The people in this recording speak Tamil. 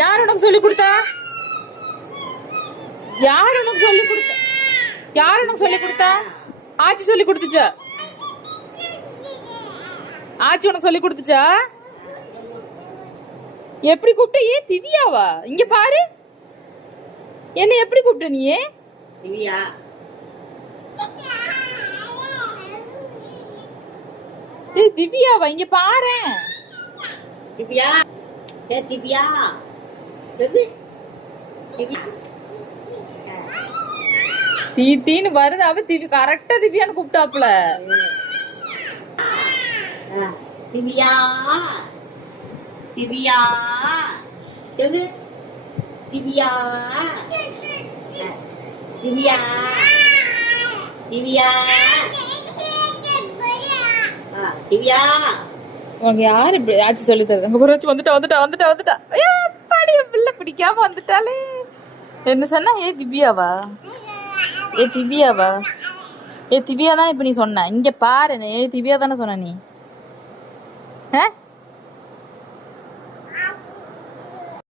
யார் உனக்கு சொல்லி கொடுத்தா? யார் உனக்கு சொல்லி கொடுத்தா? யார் உனக்கு சொல்லி கொடுத்தா? ஆச்சி சொல்லி கொடுத்துச்சா? ஆச்சி உனக்கு சொல்லி கொடுத்துச்சா? எப்படி கூப்பிட்ட? ஏ திவ்யாவா? இங்க பாரு, என்ன எப்படி கூப்பிட்ட நீ? திவ்யா திவ்யாவா? இங்க பாரு. திவ்யா ஏ திவ்யா திவ்யா தீன்னு வருது. அவ திவ்யா கரெக்டா திவ்யான்னு கூப்பிட்டாப்ல. திவ்யா திவ்யா திவ்யா திவ்யா திவ்யா திவ்யா திவ்யா உனக்கு யாரு இப்படி ஆச்சு சொல்லி தருது? அங்க போறாச்சு. வந்துட்டா. பாடி பிள்ளை பிடிக்காம வந்துட்டாலே. என்ன சொன்னா? ஏ திவ்யாவா? ஏ திவ்யா தான் இப்ப நீ சொன்ன. இங்க பாரு, ஏ திவ்யா தானே சொன்ன நீ.